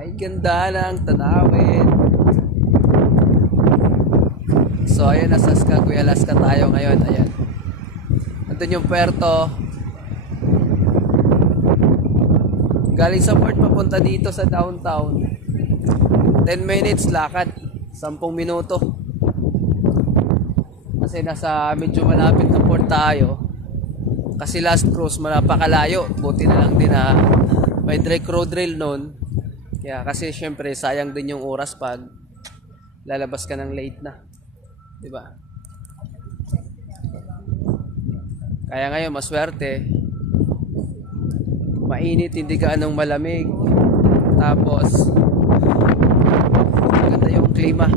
Ay, ganda ng tanawin. So, ayun, nasa Kuya Alaska tayo ngayon. Ayan. Nandun yung puerto. Galing sa port papunta dito sa downtown. 10 minutes lakad. 10 minuto. Kasi nasa medyo malapit na port tayo. Kasi last cruise napakalayo. Buti na lang din na may direct road rail nun. Kaya kasi syempre sayang din yung oras pag lalabas ka ng late na. Diba? Kaya ngayon maswerte. Mainit, hindi gaanong malamig. Tapos maganda yung klima.